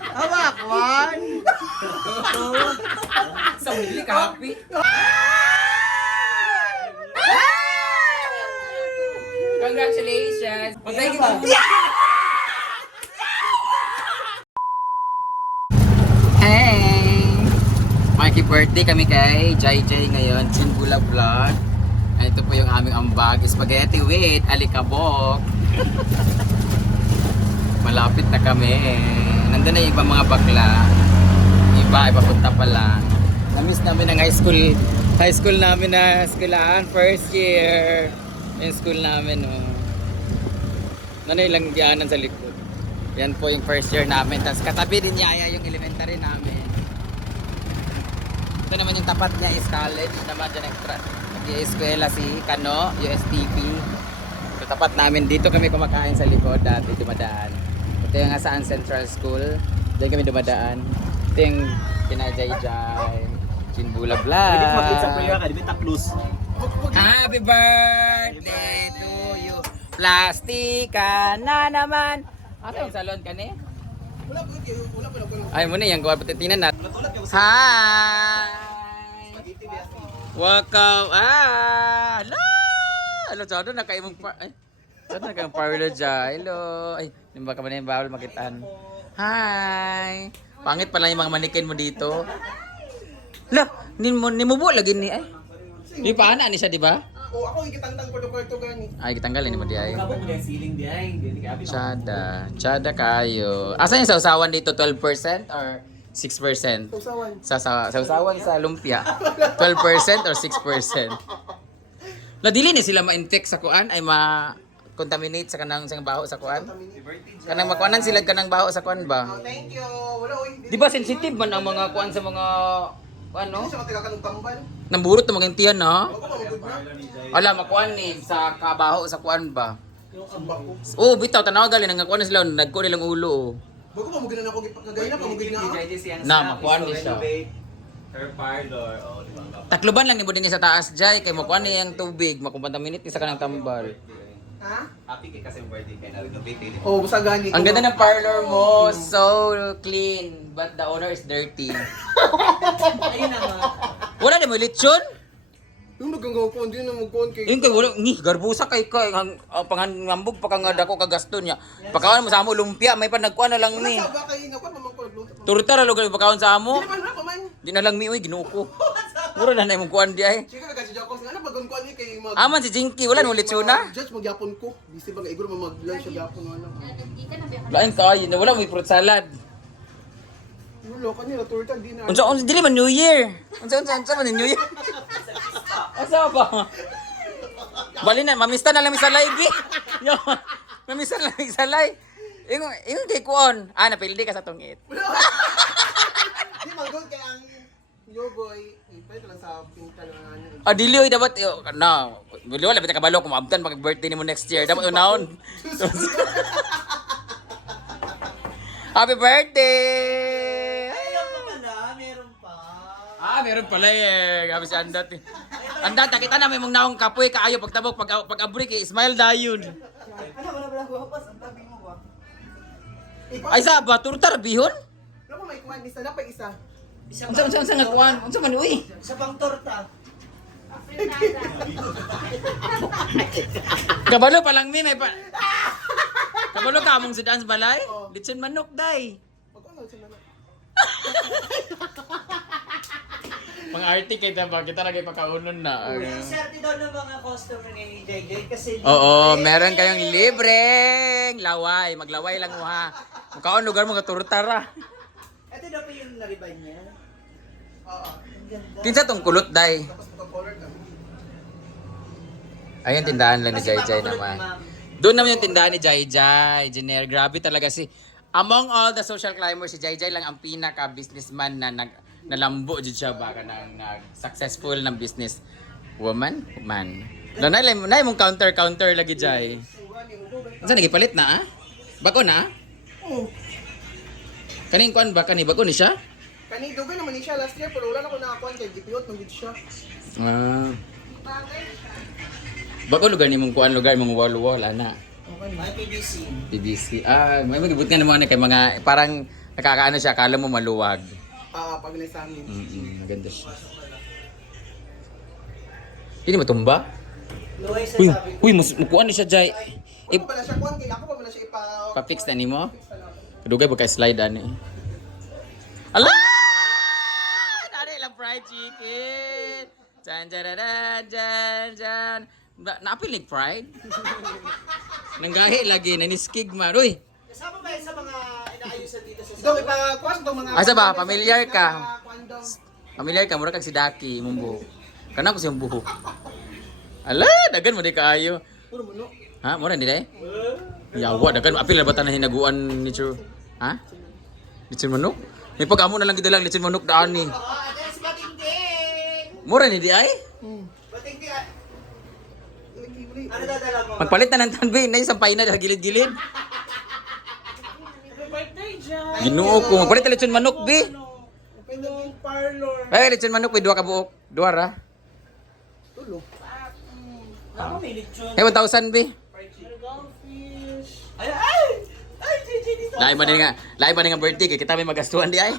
Hawak, one. Sa huli ka, happy. Congratulations! Patay kita. Hey! Mikey birthday kami kay Jai Jai ngayon, Chimbula Vlog. Ito po yung aming ambag, spaghetti with alikabok. Malapit na kami. Nandun na ibang mga bakla. Iba, ipapunta pa lang. Namiss namin ang high school. High school namin na eskwelahan, first year. Yung school namin, oh. Nanay lang diyanan sa likod. Yan po yung first year namin. Tapos katabi din yaya yung elementary namin. Ito naman yung tapat niya is college. Naman dyan extra. Nag-eskwela si Kano, USTP. So tapat namin dito kami kumakain sa likod dati dumadaan. Ito yung Asaan Central School. Diyan kami dumadaan. Ito yung kinajay-jay. Chinbula Pwede ko makita sa prayer Vlog. ka, di ba taklus? Happy birthday to you. Plastika na naman. Asa yung salon ka ni? Ay mo na yung gawa patitingnan natin. Natulat ka Hi! Welcome! Ah! Hello! Hello, Chodo, nakaimong par... Ay, Chodo, nakaimong parlo dyan. Hello! Ay, hindi ba ka ba na yung bawal makitaan? Hi! Pangit pala yung mga manikin mo dito. Lah, ni mo ni mo bu lagi ni ay. Di pa ana ni siya, di ba? Oh, ako yung kitang tang kwarto-kwarto gani. Ay, kitanggal ni mo di ay. Kabog mo yung ceiling di ay. Chada. Chada kayo. Asan yung sausawan dito? 12% or 6%? Tusawan. Sa, sa sausawan sa lumpia. 12% or 6%? Na dili ni sila ma-infect sa kuan ay ma-contaminate sa kanang sa baho sa kuan. Kanang makuanan sila kanang baho sa kuan ba? Oh, thank you. Wala oy. Di ba sensitive man ang mga kuan sa mga ano? Siya matiga kanong tambal? Namburot ng mga tiyan na. Ala makuan ni sa kabaho sa kuan ba? Yung ambak ko. Oh, bitaw tanaw gali nang kuan sila nagko nilang ulo. oh. Bago ba magina na ako gipagagay na na ako. Na, makuha ni siya. Her parlor, oh, di ba? Takloban lang ni mo din sa taas jay kay makuan niya yung tubig, makumpantaminit ni sa kanang tambal. Ha? Happy kay kasi birthday kay na renovate din. Oh, basta gani. Ang ganda ng parlor mo, so clean, but the owner is dirty. Ayun na nga. Wala na mo lechon? Yung maganggaw ko, hindi na magkuhan kay... Yung kay wala ni garbusa kay kay ang ang pangangambog pa kang dako ka niya. Pakawan mo sa amo lumpia, may pa nagkuan na lang Wala ni. sa ba kay nakuha mamang ko nagluto. Turta ra lugar pakawan sa amo. Na. Di na lang mi uy ginuko. Mura na na imong kuan di ay. Chika ka si Jacobs. Ano bagon ko ni kay mag... Aman si Jinky, wala mo lechon na. Judge magyapon ko. Bisi ba nga iguro mag-lunch siya gyapon ano. Lain kayo, na wala mo fruit salad. Wala ka nila torta di na. Unsa unsa dili man New Year. Unsa unsa unsa man New Year. Asa ba? Bali na, mamista na lang sa live. Yo. Mamista na lang sa live. Ingon ingon kay kuon. Ah, napildi ka sa tungit. Di magod kay ang Ipay lang sa pinta ng ano. Ah, dili oy dapat yo, na. Dili wala bitaw kabalo kung maabtan pag birthday nimo next year. Dapat unahon. Happy birthday! Wala, meron pa. Ah, meron pala eh. Gabi si Andat eh. Andat, nakita na may mong naong kapoy kaayo pagtabok pag pag abri kay Ismail Dayon. Ano wala wala ko pas ang tabi mo ba? Ay sa ba turtar bihon? Ano pa may kuman isa na pa isa. Unsa unsa unsa nga kuan? Unsa man uy? Sa pang torta. Kabalo pa lang mi may pa. Kabalo ka among si dance balay? Litson manok day. Mag ano sa mana? Mga arte kay ta ba kita lagi pakaunon na. Swerte daw ng mga customer ni JJ kasi Oo, meron kayong libreng laway. Maglaway lang mo ha. Mukaon lugar mo ka turtara. Ito daw pa yung nariban niya. Kinsa tong kulot day? Ayun tindahan lang ni Jai Jai naman. Doon naman yung tindahan ni Jai Jai. Jenner, grabe talaga si... Among all the social climbers, si Jai Jai lang ang pinaka-businessman na nag nalambo dyan siya baka ng nag successful ng business. Woman? Man. Na na na mong counter counter lagi jay Unsa nagipalit na ah? Bago na? Oo. kaning kuan ba? Kani bago ni siya Kani dugay naman siya last year pero wala na ko nakakuan kay GPO nung siya. ah bago lugar ni mong kuan lugar mong wall ana Okay, may PVC. PBC. Ah, may magibut nga naman kay mga parang Nakakaano siya, akala mo maluwag. Ah, pag sa amin. Mm-mm, maganda siya. Hindi mo tumba? Luway sa Uy, uy, mas mukuan ni siya, Jay. Ako pa pala siya kuhan kay ako pa pala siya ipa Pa-fix na ni mo? Kadugay ba kay slide ani? Ala! Lang fried chicken. Jan jan jan jan jan. Ni fried? Nanggahi lagi na ni skig man. Uy, Kasama ba sa mga inaayusan dito sa Daw ipa kuhan daw mga Asa ba? Familiar ka? Familiar ka mura kag si Daki buhok. Kana ko siyang buhok. Ala, dagan mo di kaayo. Puro muno. Ha, mura di day? Yawa, dagan apil na bata na hinaguan ni Chu. Ha? Litsin manok? May pag-amo na lang gidalang litsin manok daan ni. Batingting! Mura ni di ay? Hmm. Batingting, ah, Libre. ano dadala mo? Magpalit na ng tanbi, na sampay na sa gilid-gilid. Ginoo ko, magpalit na litsin manok bi. Ay, litsin manok bi duha ka buok. Duha ra. Tulo. Lechon. Ay 1,000 bi. Ay, ay! Ay, JJ dito! Lain ba nga, lain ba nga birthday kay kita may magastuhan di ay.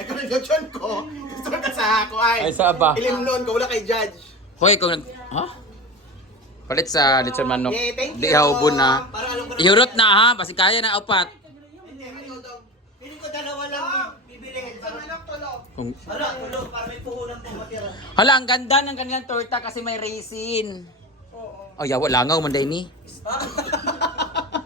Ito na yung lechon ko. Gusto ka sa ako ay. Ay sa ba? Ilimnon ko wala kay judge. Hoy, kung nag... Ha? Palit sa litson manok. Yeah, thank Di you. haubon na. Para alam ko na. Ihurot na ha, basi kaya na upat. Hindi, ano daw. Piling ko dalawa lang bibilihin. Para, Kung... Hala, tulog. Para may puhunan po matira. Hala, ang ganda ng kanilang torta kasi may raisin. Oh, yawa, langaw man day ni.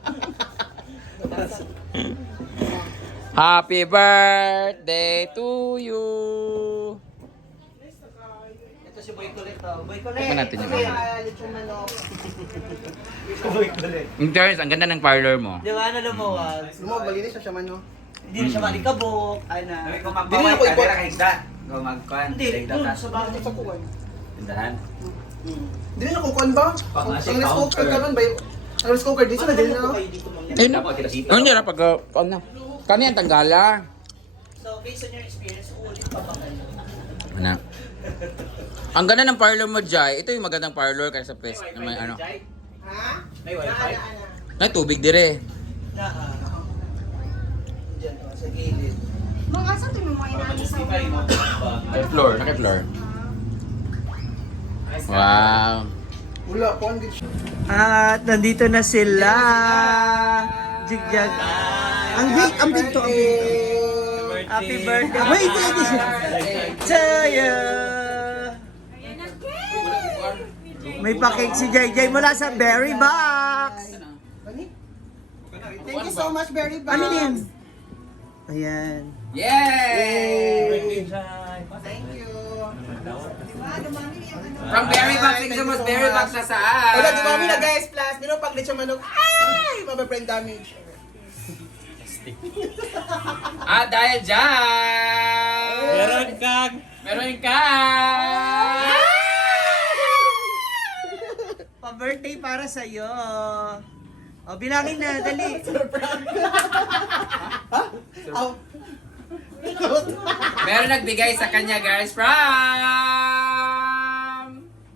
Happy birthday to you. Tikman natin yun. Ah, lechon manok. Boy Kulit. In terms, ang ganda ng parlor mo. Di ba ano lumuwag? Lumo, malinis na siya man no. Hindi na siya malikabok. Na. Na magbaway ko ka, ipot. dira ka higda. Kung magkuhan, Hindi, ka. sa bahay. Sa kuwan. Tindahan. Dili na kung kuwan ba? Ang rice cooker counter. karon ba? yung- Ang rice cooker dito na dili na. Ayun na. Ano niya na pag... Uh, ano? Kani ang tanggala. Based on your experience, ulit pa ba kayo? Ano? Ang ganda ng parlor mo, Jai. Ito yung magandang parlor kaysa pwes na may ano. Ha? May wifi? Na tubig dire. Na, ah. Diyan, oh, sa gilid. Mga asa ito yung mga inani sa. Kay floor, na kay floor. Wow. Wala, gid siya. At nandito na sila. Jigjag. Ang big, ang big to, ang big. Happy birthday. Wait, wait, wait. Saya. May pa-cake si JJ mula sa Berry Box. Thank you so much, Berry Box. Ano yun? Ayan. Yay! Thank you. From Berry Box, thank you so much. Berry Box na saan? Wala, dumami na guys, plus, dino pag lechon manok, ay, mababrain damage. Ah, dahil dyan! Meron kang Meron kang! Pa-birthday para sa iyo. O, bilangin na, dali. Meron nagbigay sa kanya, guys, from...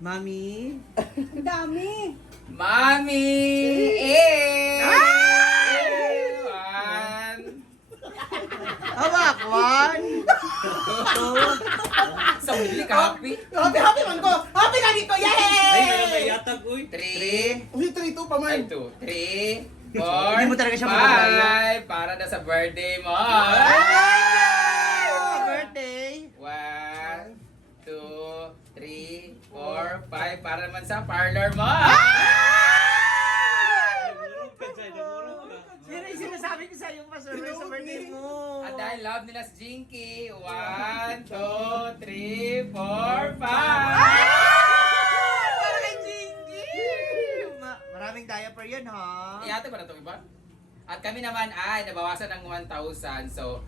Mami. Ang dami. Mami! Eh! One! Hawak, one. Two. Sa huli ka, happy? Happy, happy man ko! Happy ka dito! Yay! yatag, uy. Three. Uy, 3 2 pa man. Ay, two. Three. Four. Hindi mo talaga siya five. Para na sa birthday mo. Happy birthday. One, two, three, four, five. Para naman sa parlor mo. Yun yung sinasabi ko sa iyo, pa-surprise sa birthday mo. At dahil love nila si Jinky. One, two, three, four, five. Para kay Jinky! Ma- maraming diaper yan, ha? Iyate ba na ito iba? At kami naman ay nabawasan ng 1,000. So,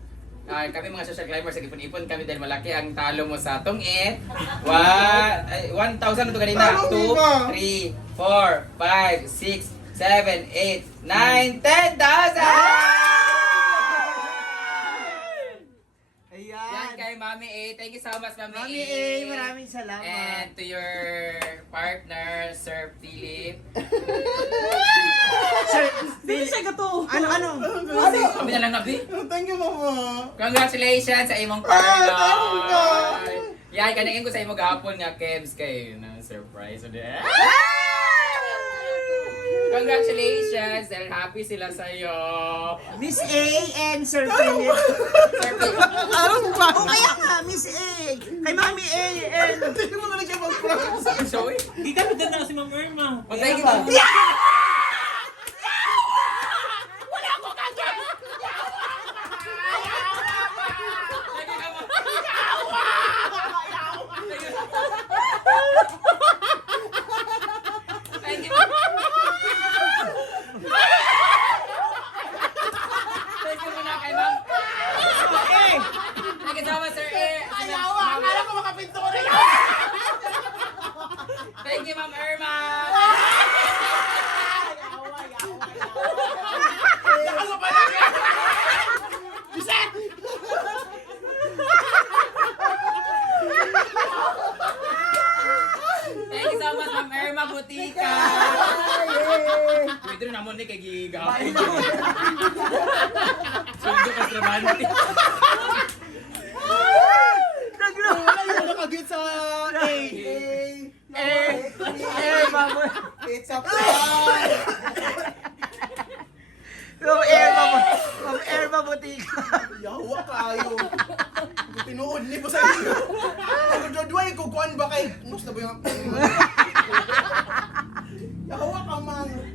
ah, kami mga social climbers, nag-ipon-ipon kami dahil malaki ang talo mo sa tungit. One, ay, 1,000 na ito kanina. Talo, 2, diba? 3, 4, 5, 6, 7, 8, 9, 10,000! Ayan. Yan kay Mami. Thank you so much, Mami, Mami A, maraming salamat. And to your partner, Sir Philip. Sir, Bill, ano, ano? Kami na lang, Nabi. Thank you, mama. Congratulations sa imong Ah, thank you. partner. Yan, kaningin ko sa imong gahapon nga, Kebs, kayo na surprise. Ah! Congratulations! Dahil happy sila sa'yo. Miss A and Sir Philip. Sir Philip, ba? O kaya nga, Miss A. Kay Mami A and... Hindi mo na lang siya mag-prank. show eh. Di ka na si Ma'am Irma. Pagkain kita. Thank Yun sa A. A. A. A. It's a prank. From air baboy. From air baboy. Yawa kayo. Tinuod ni ko sa inyo. Pagdodway ko, kuhan ba kay... Nus na ba yung... Yawa ka man.